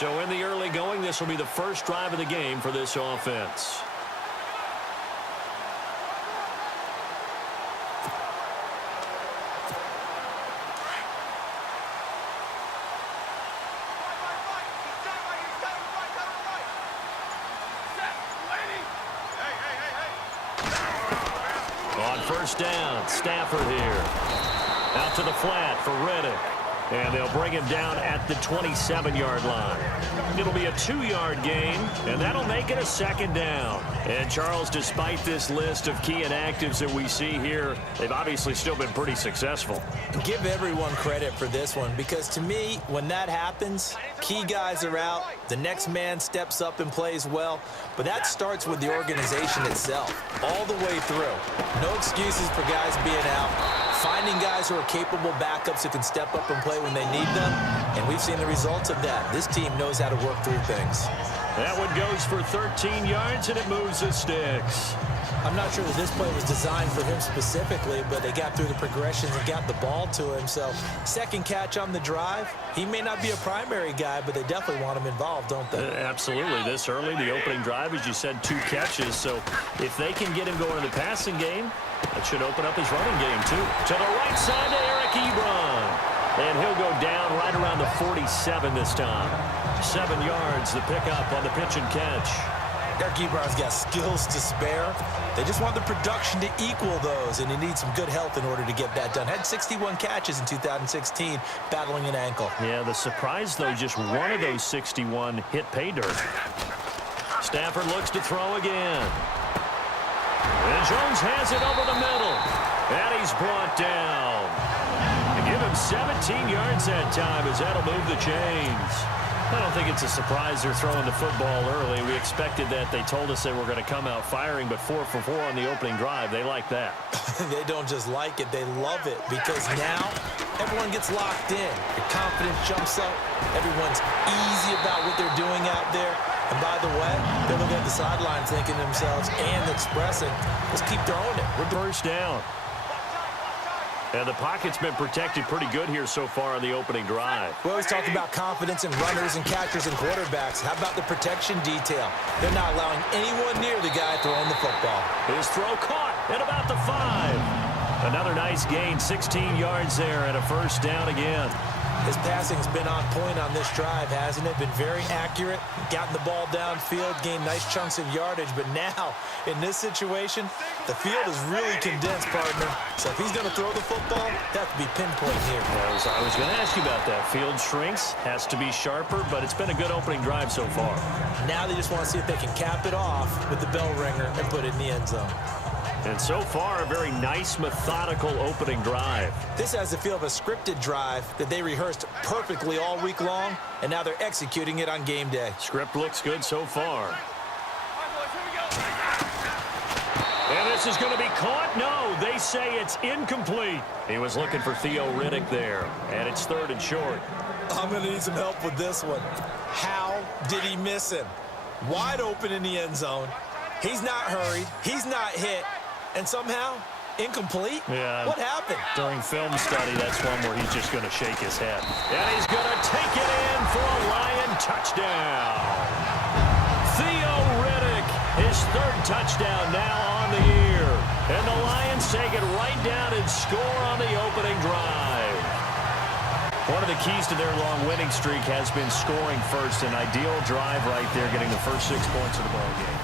So in the early going, this will be the first drive of the game for this offense. On first down, Stafford here. Out to the flat for Reddick. And they'll bring him down at the 27-yard line. It'll be a 2-yard gain, and that'll make it a second down. And, Charles, despite this list of key inactives that we see here, they've obviously still been pretty successful. Give everyone credit for this one, because to me, when that happens, key guys are out, the next man steps up and plays well, but that starts with the organization itself, all the way through. No excuses for guys being out. Finding guys who are capable backups who can step up and play when they need them, and we've seen the results of that. This team knows how to work through things. That one goes for 13 yards, and it moves the sticks. I'm not sure that this play was designed for him specifically, but they got through the progressions and got the ball to him. So, second catch on the drive. He may not be a primary guy, but they definitely want him involved, don't they? Absolutely. This early, the opening drive, as you said, 2 catches. So, if they can get him going in the passing game, that should open up his running game, too. To the right side to Eric Ebron. And he'll go down right around the 47 this time. 7 yards, the pickup on the pitch and catch. Eric Ebron's got skills to spare. They just want the production to equal those, and he needs some good health in order to get that done. Had 61 catches in 2016, battling an ankle. Yeah, the surprise, though, just one of those 61 hit pay dirt. Stafford looks to throw again. And Jones has it over the middle. And he's brought down. They give him 17 yards that time as that'll move the chains. I don't think it's a surprise they're throwing the football early. We expected that. They told us they were going to come out firing, but 4 for 4 on the opening drive. They like that. They don't just like it, they love it, because now everyone gets locked in. Your confidence jumps up. Everyone's easy about what they're doing out there. And by the way, they're looking at the sideline thinking to themselves and expressing, let's keep throwing it. We're first down. And the pocket's been protected pretty good here so far on the opening drive. We always talk about confidence in runners and catchers and quarterbacks. How about the protection detail? They're not allowing anyone near the guy throwing the football. His throw caught at about the 5. Another nice gain, 16 yards there, and a first down again. His passing's been on point on this drive, hasn't it? Been very accurate, gotten the ball downfield, gained nice chunks of yardage. But now, in this situation, the field is really condensed, partner. So if he's going to throw the football, that has to be pinpoint here. I was going to ask you about that. Field shrinks, has to be sharper, but it's been a good opening drive so far. Now they just want to see if they can cap it off with the bell ringer and put it in the end zone. And so far, a very nice, methodical opening drive. This has the feel of a scripted drive that they rehearsed perfectly all week long, and now they're executing it on game day. Script looks good so far. And this is going to be caught. No, they say it's incomplete. He was looking for Theo Riddick there, and it's 3rd and short. I'm going to need some help with this one. How did he miss him? Wide open in the end zone. He's not hurried. He's not hit. And somehow, incomplete? Yeah. What happened? During film study, that's one where he's just going to shake his head. And he's going to take it in for a Lion touchdown. Theo Riddick, his 3rd touchdown now on the year. And the Lions take it right down and score on the opening drive. One of the keys to their long winning streak has been scoring first. An ideal drive right there, getting the first 6 points of the ball game.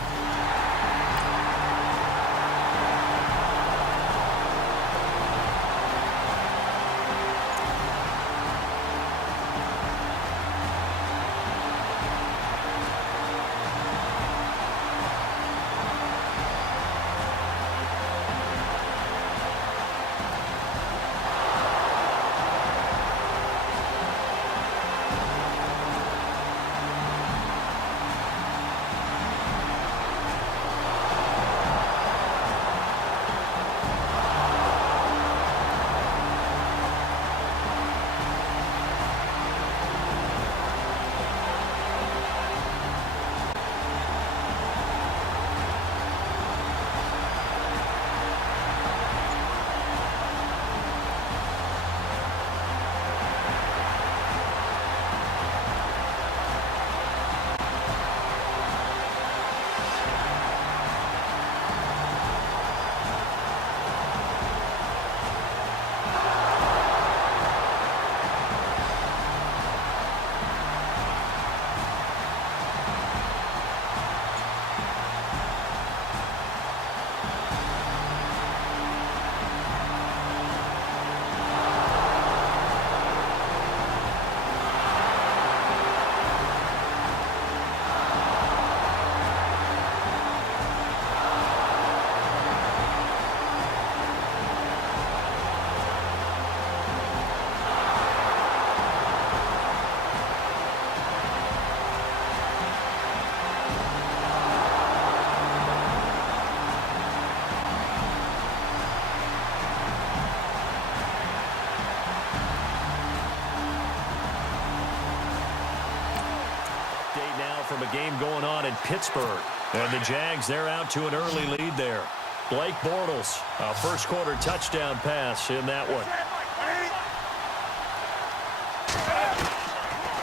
a game going on in Pittsburgh. And the Jags, they're out to an early lead there. Blake Bortles, a first-quarter touchdown pass in that one.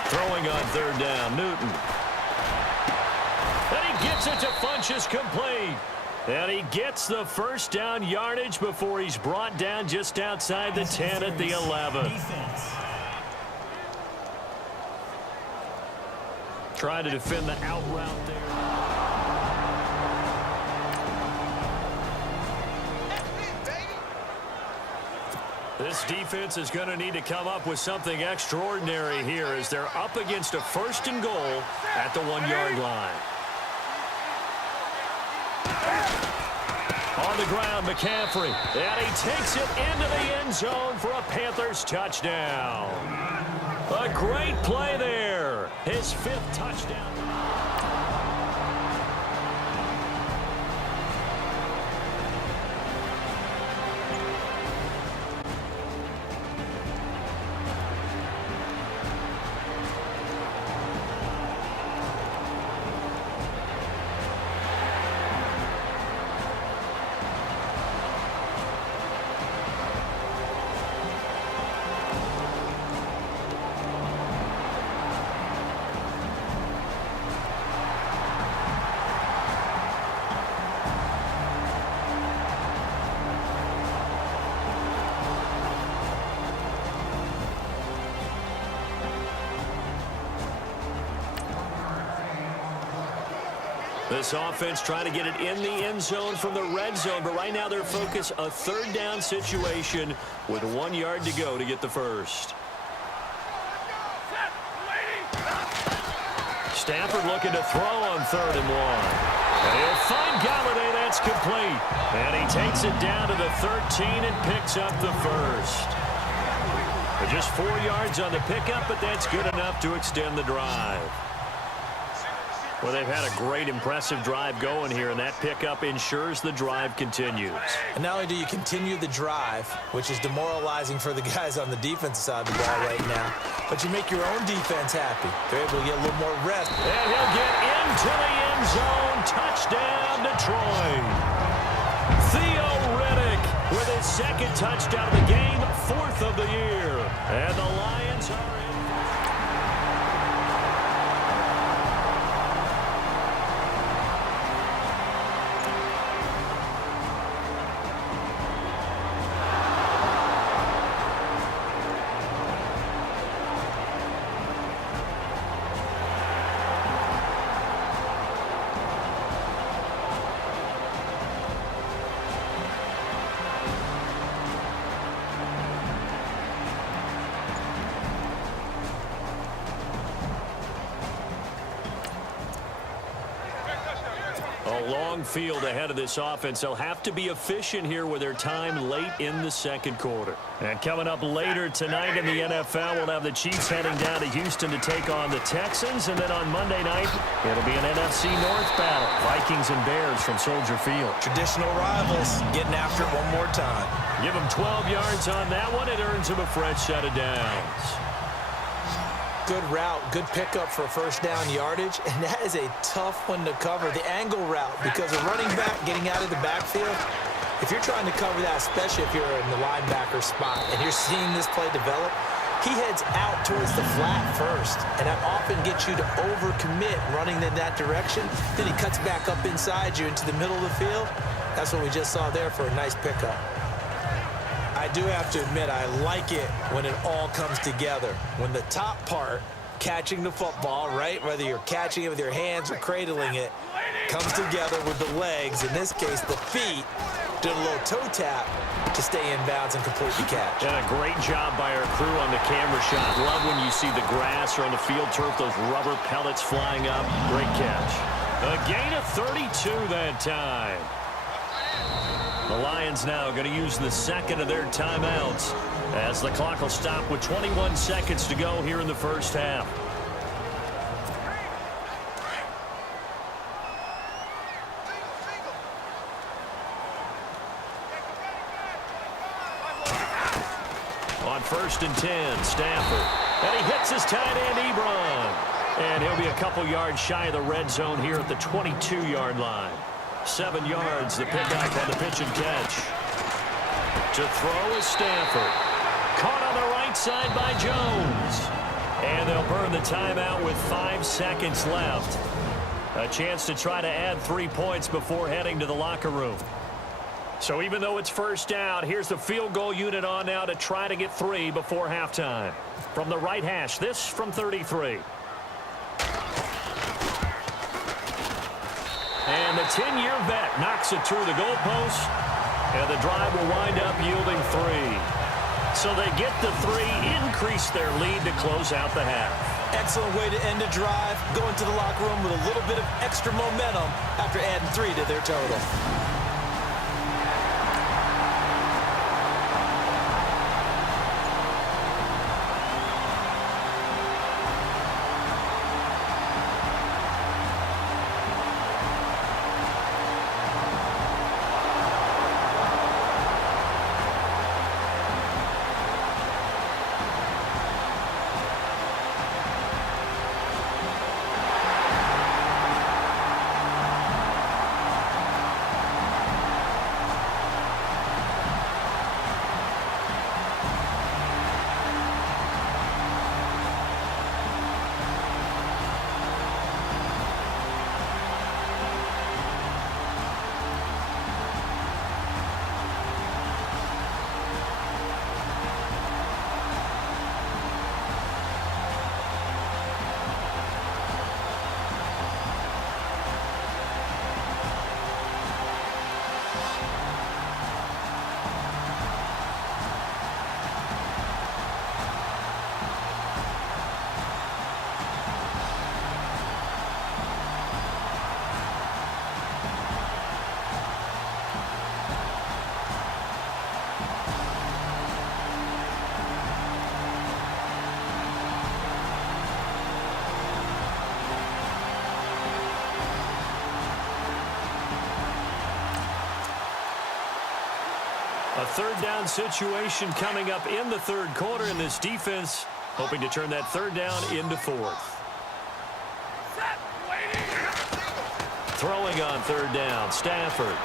Throwing on third down, Newton. And he gets it to Funchess complete. And he gets the first down yardage before he's brought down just outside the 10 at the 11. Try to defend the out route there. This defense is going to need to come up with something extraordinary here as they're up against a first and goal at the 1-yard line. On the ground, McCaffrey. And he takes it into the end zone for a Panthers touchdown. A great play there. His 5th touchdown. This offense trying to get it in the end zone from the red zone, but right now their focus a third down situation with 1 yard to go to get the first. Stafford looking to throw on 3rd and 1. And he'll find Galladay. That's complete. And he takes it down to the 13 and picks up the first. Just 4 yards on the pickup, but that's good enough to extend the drive. Well, they've had a great, impressive drive going here, and that pickup ensures the drive continues. And not only do you continue the drive, which is demoralizing for the guys on the defensive side of the ball right now, but you make your own defense happy. They're able to get a little more rest. And he'll get into the end zone. Touchdown, Detroit. Theo Riddick with his 2nd touchdown of the game, 4th of the year. And the Lions are in. A long field ahead of this offense. They'll have to be efficient here with their time late in the 2nd quarter. And coming up later tonight in the NFL, we'll have the Chiefs heading down to Houston to take on the Texans. And then on Monday night, it'll be an NFC North battle. Vikings and Bears from Soldier Field. Traditional rivals getting after it one more time. Give them 12 yards on that one. It earns them a fresh set of downs. Good route, good pickup for first down yardage, and that is a tough one to cover. The angle route, because a running back getting out of the backfield, if you're trying to cover that, especially if you're in the linebacker spot and you're seeing this play develop, he heads out towards the flat first, and that often gets you to overcommit running in that direction. Then he cuts back up inside you into the middle of the field. That's what we just saw there for a nice pickup. I do have to admit, I like it when it all comes together. When the top part, catching the football, right, whether you're catching it with your hands or cradling it, comes together with the legs, in this case the feet, did a little toe tap to stay in bounds and complete the catch. And a great job by our crew on the camera shot. Love when you see the grass or on the field turf, those rubber pellets flying up. Great catch. A gain of 32 that time. The Lions now going to use the 2nd of their timeouts as the clock will stop with 21 seconds to go here in the first half. On 1st and 10, Stafford. And he hits his tight end, Ebron. And he'll be a couple yards shy of the red zone here at the 22-yard line. 7 yards, the pickup on the pitch and catch. To throw is Stanford. Caught on the right side by Jones. And they'll burn the timeout with 5 seconds left. A chance to try to add 3 points before heading to the locker room. So even though it's first down, here's the field goal unit on now to try to get 3 before halftime. From the right hash, this from 33. And the 10-year vet knocks it through the goalpost, and the drive will wind up yielding 3. So they get the 3, increase their lead to close out the half. Excellent way to end a drive, going to the locker room with a little bit of extra momentum after adding 3 to their total. A third down situation coming up in the third quarter, in this defense hoping to turn that third down into 4th. Throwing on third down, Stafford.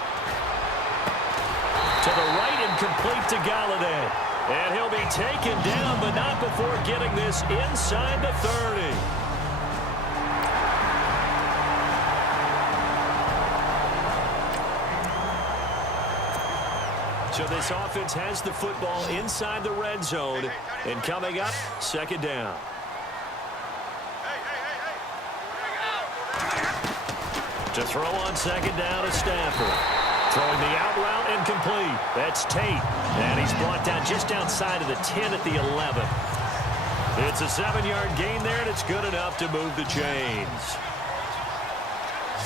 To the right and complete to Galladay. And he'll be taken down, but not before getting this inside the 30. So this offense has the football inside the red zone. And coming up, second down. To throw on second down is Stafford. Throwing the out route and complete. That's Tate. And he's blocked out just outside of the 10 at the 11. It's a 7-yard gain there, and it's good enough to move the chains.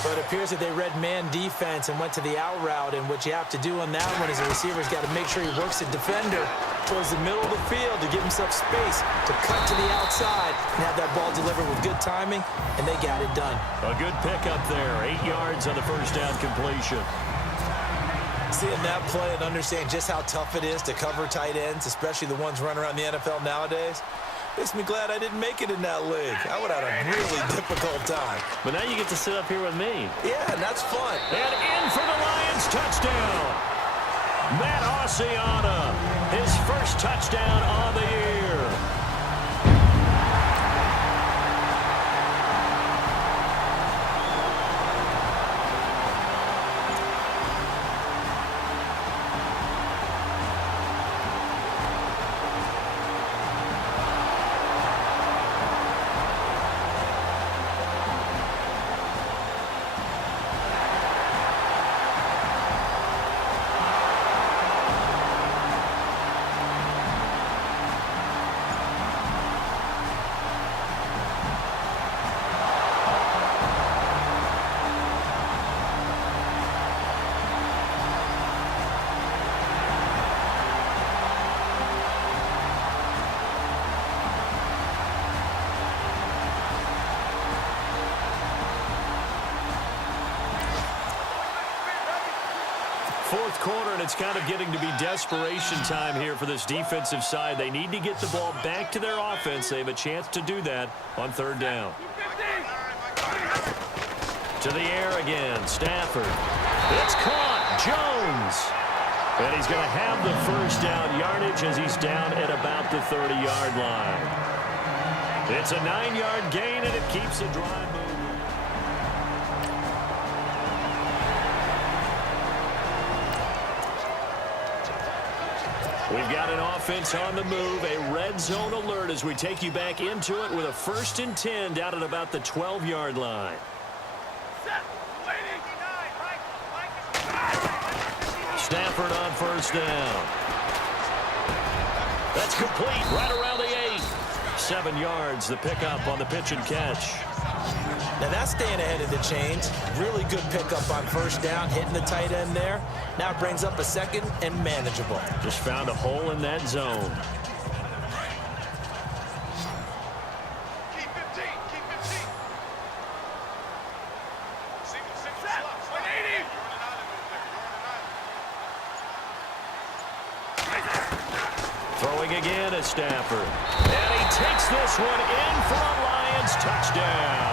But it appears that they read man defense and went to the out route, and what you have to do on that one is the receiver's got to make sure he works the defender towards the middle of the field to give himself space to cut to the outside and have that ball delivered with good timing, and they got it done. A good pickup there, 8 yards on the first down completion. Seeing that play and understand just how tough it is to cover tight ends, especially the ones running around the NFL nowadays, makes me glad I didn't make it in that league. I would have had a really difficult time. But now you get to sit up here with me. Yeah, and that's fun. And in for the Lions, touchdown. Matt Ossiana, his first touchdown on the year. quarter, and it's kind of getting to be desperation time here for this defensive side. They need to get the ball back to their offense. They have a chance to do that on third down. To the air again, Stafford. It's caught, Jones. And he's going to have the first down yardage as he's down at about the 30-yard line. It's a 9-yard gain, and it keeps the drive moving. We've got an offense on the move, a red zone alert as we take you back into it with a 1st and 10 down at about the 12-yard line. Stafford on first down. That's complete right around the 8. 7 yards, the pickup on the pitch and catch. Now that's staying ahead of the chains. Really good pickup on first down, hitting the tight end there. Now it brings up a 2nd and manageable. Just found a hole in that zone. Throwing again is Stafford. And he takes this one in for a Lions touchdown.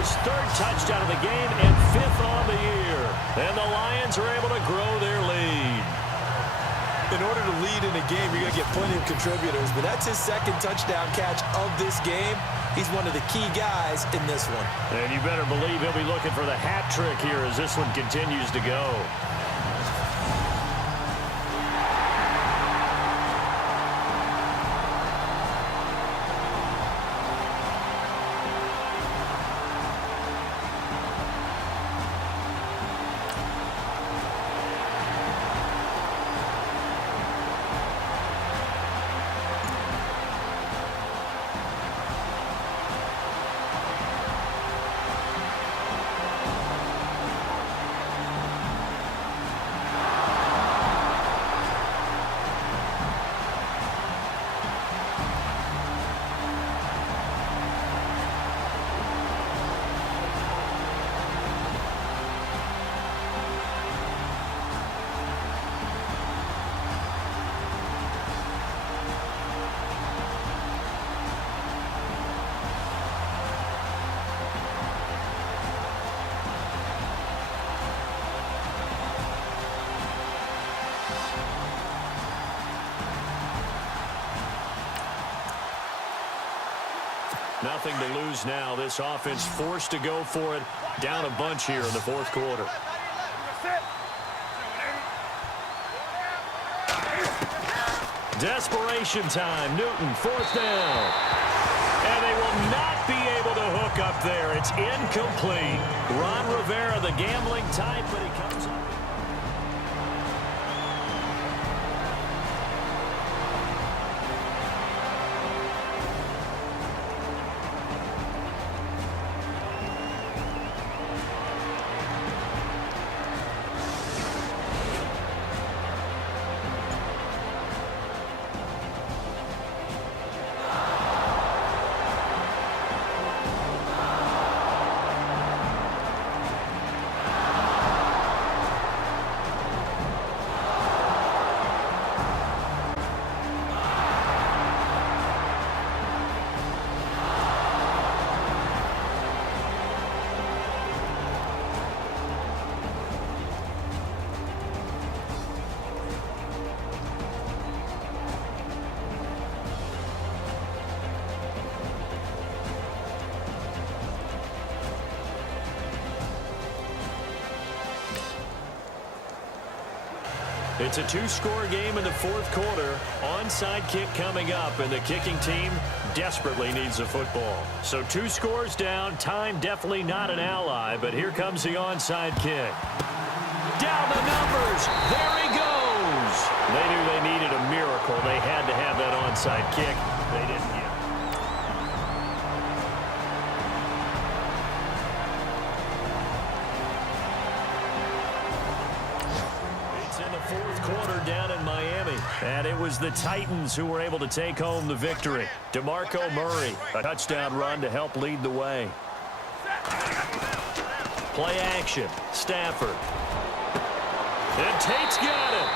His 3rd touchdown of the game and 5th on the year. And the Lions are able to grow their lead. In order to lead in a game, you're going to get plenty of contributors, but that's his 2nd touchdown catch of this game. He's one of the key guys in this one. And you better believe he'll be looking for the hat trick here as this one continues to go. Nothing to lose now. This offense forced to go for it. Down a bunch here in the 4th quarter. Desperation time. Newton, 4th down. And they will not be able to hook up there. It's incomplete. Ron Rivera, the gambling type, but he comes up. It's a 2-score game in the 4th quarter. Onside kick coming up, and the kicking team desperately needs a football. So 2 scores down. Time definitely not an ally, but here comes the onside kick. Down the numbers. There he goes. They knew they needed a miracle. They had to have that onside kick. They didn't get it. Quarter down in Miami, and it was the Titans who were able to take home the victory. DeMarco Murray, a touchdown run to help lead the way. Play action. Stafford. And Tate's got it.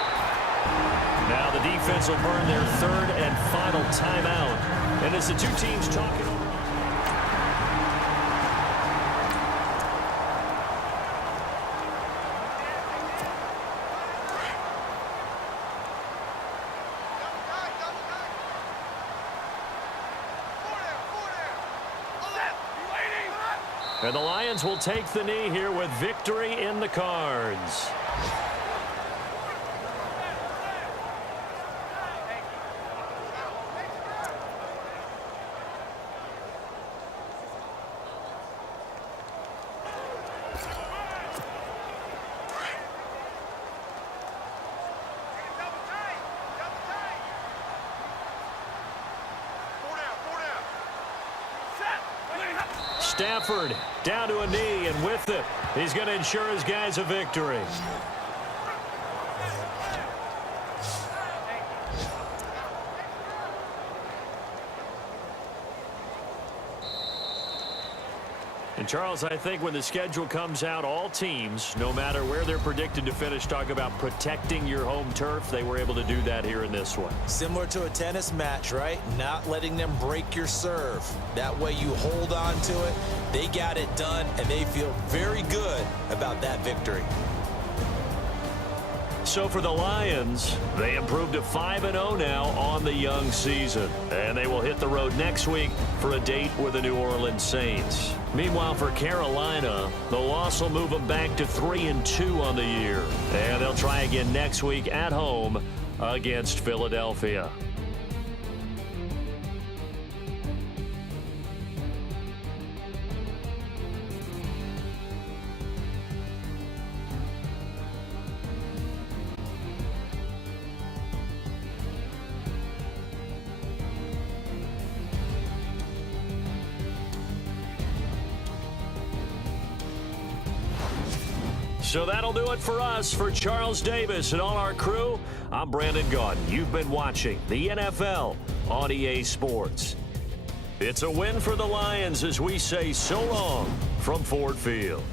Now the defense will burn their third and final timeout. And as the two teams talk it over. And the Lions will take the knee here with victory in the cards. Stafford down to a knee, and with it, he's going to ensure his guys a victory. And Charles, I think when the schedule comes out, all teams, no matter where they're predicted to finish, talk about protecting your home turf. They were able to do that here in this one. Similar to a tennis match, right? Not letting them break your serve. That way you hold on to it. They got it done, and they feel very good about that victory. So for the Lions, they improved to 5-0 now on the young season. And they will hit the road next week for a date with the New Orleans Saints. Meanwhile, for Carolina, the loss will move them back to 3-2 on the year. And they'll try again next week at home against Philadelphia. So that'll do it for us. For Charles Davis and all our crew, I'm Brandon Gaudin. You've been watching the NFL on EA Sports. It's a win for the Lions as we say so long from Ford Field.